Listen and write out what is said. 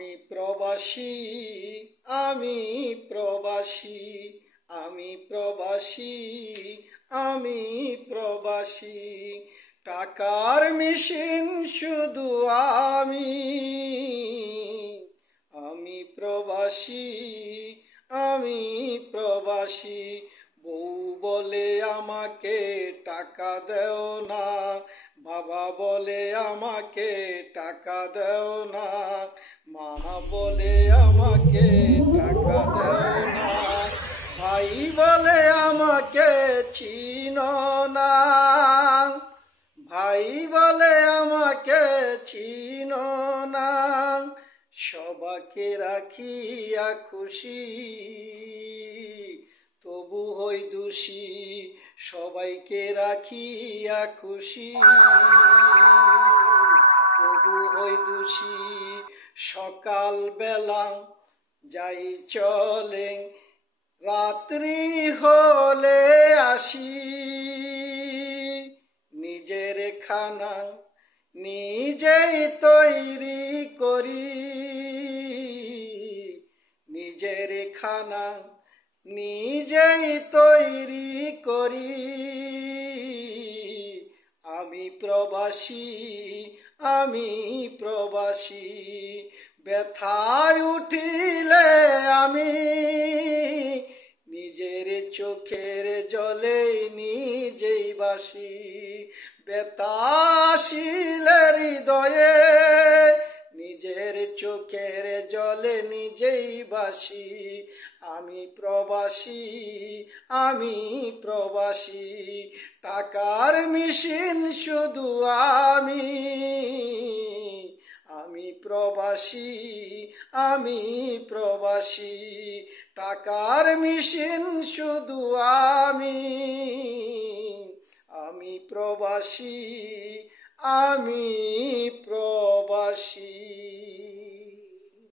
আমি প্রবাসী, আমি প্রবাসী, আমি প্রবাসী, আমি প্রবাসী। টাকার মেশিন শুধু আমি, আমি প্রবাসী, আমি প্রবাসী। বউ বলে আমাকে টাকা দেও না, বাবা বলে আমাকে টাকা দেও না, মা বলে আমাকে টাকা দেও না, ভাই বলে আমাকে চিনো না, ভাই বলে আমাকে চিনো না। সবাকে রাখিয়া খুশি, তবু হই দোষী, সবাইকে রাখিয়া খুশি, তবু হই দোষী। সকাল বেলা যাই চলে, রাত্রি হলে আসি, নিজের খানা নিজেই তৈরি করি, নিজের খানা নিজেই তৈরি করি। আমি প্রবাসী, আমি প্রবাসী। ব্যথায় উঠিলে আমি নিজের চোখের জলে নিজেই বাসি, ব্যথা আসিলে হৃদয়ে নিজের চোখের জলে নিজেই বাসি। আমি প্রবাসী, আমি প্রবাসী। টাকার মেশিন শুধু আমি, আমি প্রবাসী, আমি প্রবাসী। টাকার মেশিন শুধু আমি, আমি প্রবাসী, আমি প্রবাসী।